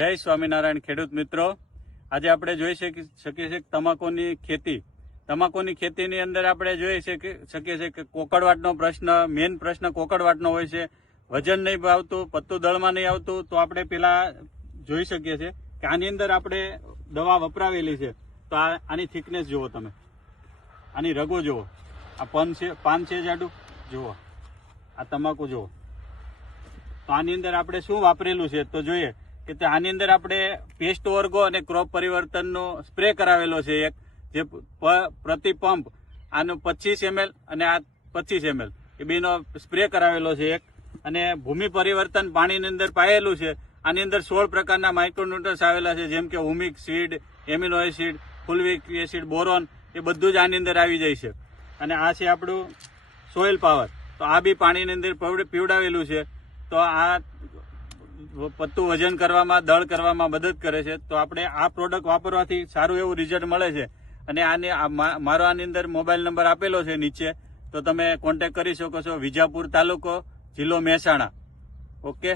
જય સ્વામિનારાયણ ખેડૂત મિત્રો, આજે આપણે જોઈ શકીએ છીએ તમાકુની ખેતીની અંદર આપણે જોઈ શકીએ છીએ કે કોકડવાટનો પ્રશ્ન, મેઇન પ્રશ્ન કોકડવાટનો હોય છે. વજન નહીં આવતું, પત્તું દળમાં નહીં આવતું, તો આપણે પેલા જોઈ શકીએ છીએ કે આની અંદર આપણે દવા વપરાવેલી છે. તો આની થિકનેસ જુઓ તમે, આની રગો જુઓ, આ પાન છે જાડું જુઓ, આ તમાકુ જુઓ. તો આની અંદર આપણે શું વાપરેલું છે તો જોઈએ કે આની અંદર આપણે પેસ્ટ ઓર્ગો અને ક્રોપ પરિવર્તનનો સ્પ્રે કરાવેલો છે એક, જે પ્રતિ પંપ આનો 25 ml અને આ 25 ml એ બેનો સ્પ્રે કરાવેલો છે એક. અને ભૂમિ પરિવર્તન પાણીની અંદર પાયેલું છે. આની અંદર 16 પ્રકારના માઇક્રોન્યુટ્રન્સ આવેલા છે, જેમ કે humic acid, amino acid, fulvic acid, boron, એ બધું જ આની અંદર આવી જાય છે. અને આ છે આપણું સોઇલ પાવર, તો આ બી પાણીની અંદર પીવડાવેલું છે. તો આ પત્તું વજન કરવામાં, દળ કરવામાં મદદ કરે છે. તો આપણે આ પ્રોડક્ટ વાપરવાથી સારું એવું રિઝલ્ટ મળે છે. અને મારો આની અંદર મોબાઈલ નંબર આપેલો છે નીચે, તો તમે કોન્ટેક્ટ કરી શકો છો. વિજાપુર તાલુકો, જિલ્લો મહેસાણા. ઓકે.